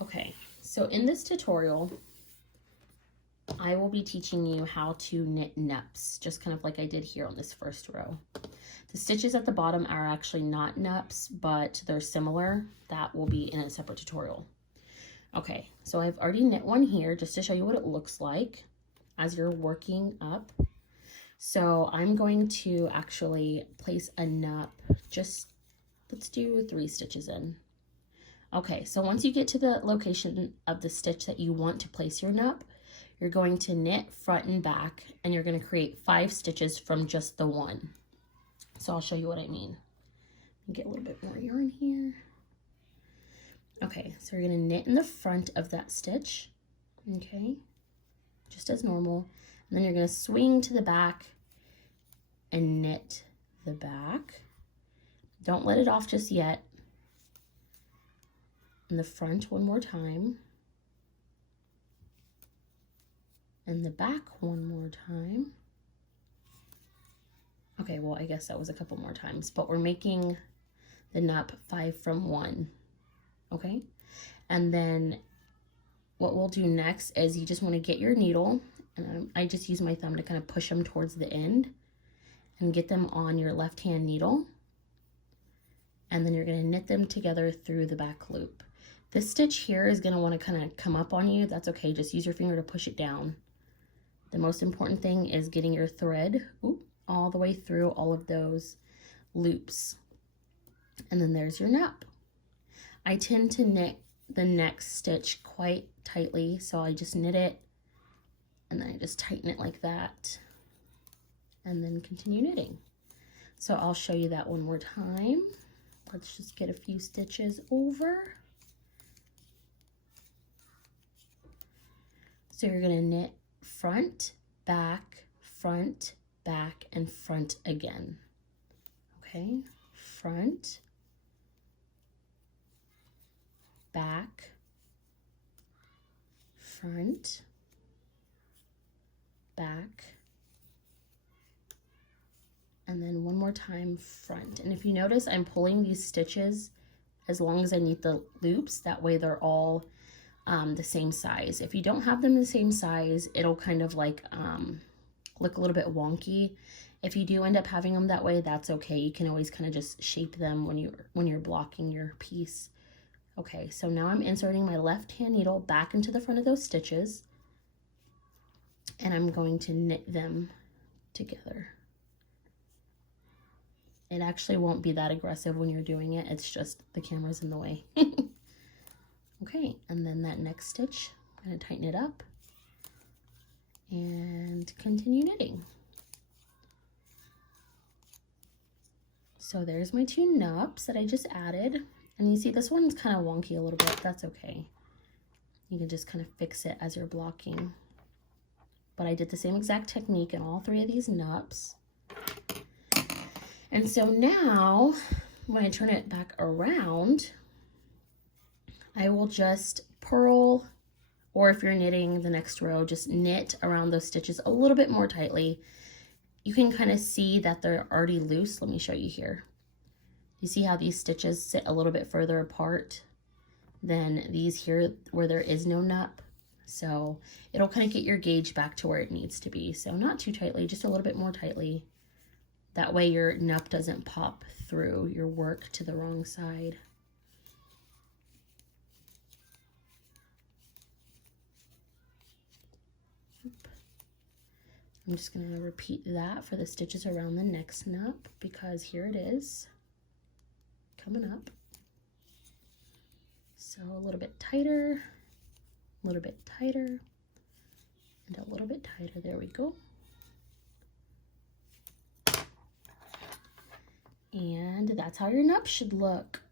Okay, so in this tutorial, I will be teaching you how to knit Nupps, just kind of like I did here on this first row. The stitches at the bottom are actually not Nupps, but they're similar. That will be in a separate tutorial. Okay, so I've already knit one here just to show you what it looks like as you're working up. So I'm going to actually place a Nupp, just let's do 3 stitches in. Okay, so once you get to the location of the stitch that you want to place your Nupp, you're going to knit front and back, and you're going to create 5 stitches from just the one. So I'll show you what I mean. Get a little bit more yarn here. Okay, so you're going to knit in the front of that stitch, okay, just as normal. And then you're going to swing to the back and knit the back. Don't let it off just yet. In the front one more time. And the back one more time. Okay, well, I guess that was a couple more times, but we're making the Nupp 5 from 1, okay? And then what we'll do next is you just want to get your needle, and I just use my thumb to kind of push them towards the end and get them on your left-hand needle. And then you're going to knit them together through the back loop. This stitch here is going to want to kind of come up on you. That's okay, just use your finger to push it down. The most important thing is getting your thread all the way through all of those loops. And then there's your Nupp. I tend to knit the next stitch quite tightly, so I just knit it and then I just tighten it like that and then continue knitting. So I'll show you that one more time. Let's just get a few stitches over. So you're going to knit front, back, and front again. Okay, front, back, front, back, and then one more time front. And if you notice, I'm pulling these stitches as long as I need the loops. That way they're all the same size. If you don't have them the same size, it'll kind of like look a little bit wonky. If you do end up having them that way, that's okay. You can always kind of just shape them when you're blocking your piece. Okay, so now I'm inserting my left hand needle back into the front of those stitches, and I'm going to knit them together. It actually won't be that aggressive when you're doing it. It's just the camera's in the way. Okay, and then that next stitch, I'm going to tighten it up and continue knitting. So there's my 2 Nupps that I just added. And you see this one's kind of wonky a little bit. That's okay. You can just kind of fix it as you're blocking. But I did the same exact technique in all 3 of these Nupps. And so now, when I turn it back around, I will just purl, or if you're knitting the next row, just knit around those stitches a little bit more tightly. You can kind of see that they're already loose. Let me show you here. You see how these stitches sit a little bit further apart than these here where there is no Nupp. So it'll kind of get your gauge back to where it needs to be. So not too tightly, just a little bit more tightly. That way your Nupp doesn't pop through your work to the wrong side. I'm just going to repeat that for the stitches around the next Nupp, because here it is coming up. So a little bit tighter, a little bit tighter, and a little bit tighter. There we go. And that's how your Nupp should look.